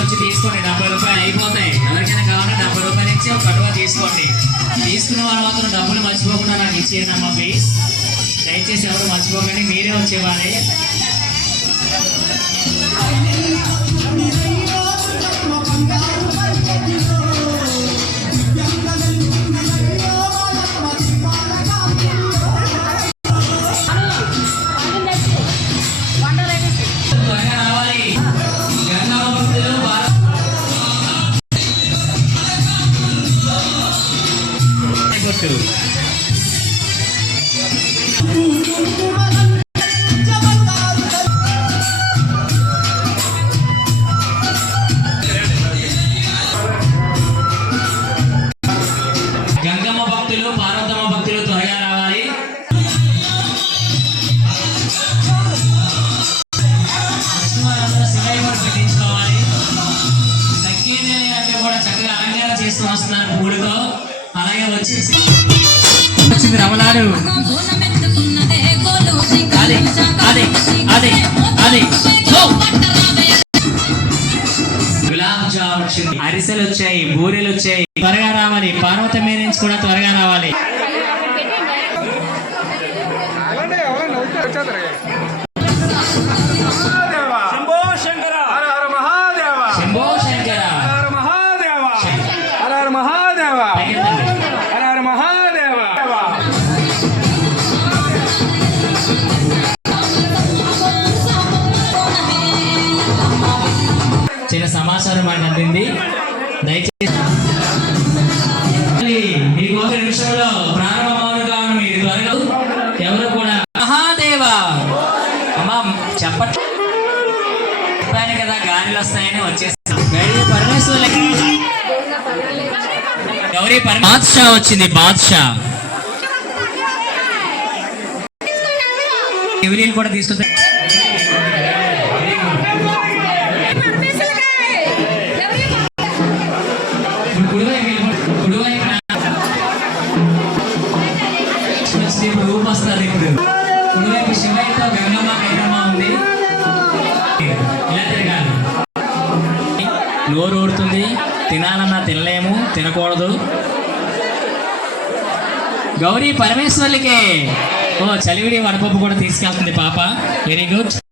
వచ్చి తీసుకోండి, 70 రూపాయలు అయిపోతాయి. ఎవరికైనా కావాలంటే 70 రూపాయలు ఇచ్చి ఒక కటువ తీసుకోండి. తీసుకున్న వాళ్ళు మాత్రం డబ్బులు మర్చిపోకుండా నాకు ఇచ్చేయనమ్మా ప్లీజ్. దయచేసి ఎవరు మర్చిపోకండి, మీరే వచ్చేవారే. గంగమ్మ భక్తులు, పార్వతమ్మ భక్తులు త్వరగా రావాలి. శివయ్య పెట్టించుకోవాలి. తగ్గేదేని అంటే కూడా చక్కగా అలంకారం చేస్తూ వస్తున్నారు పూడితో. అలాగే వచ్చేసి వచ్చింది రమణాడు. గులాబ్ జామ్ వచ్చింది, అరిసెలు వచ్చాయి, బూరెలు వచ్చాయి. త్వరగా రావాలి. పార్వతమ్మ నుంచి కూడా త్వరగా రావాలి. శంభో శంకర హర హర మహాదేవ, శంభో శంకర హర మహాదేవ, హర హర మహాదేవ, హర హర మహాదేవ. చిన్న సమాచారం మనకు అందింది. దయచేసి మీకోసం నిమిషంలో ప్రారంభమవుగా మీరు త్వరగా ఎవరు కూడా మహాదేవ అమ్మా చెప్పాను కదా గాలిలు వస్తాయని వచ్చేస్తాం. పరమేశ్వరులకి గౌరీ బాద్షా వచ్చింది. బాద్షా ఎవరిని కూడా తీసుకొస్తా. రూపు వస్తుంది. ఇప్పుడు కుడివైపు శివయ్యతో గంగమ్మ కైరమ్మ ఉంది. ఇలా తిరగాలి. నోరు ఊడుతుంది, తినాలన్నా తినలేము, తినకూడదు. గౌరీ పరమేశ్వర్లకే. ఓ చలివిడి వడపప్పు కూడా తీసుకెళ్తుంది పాప. Very good.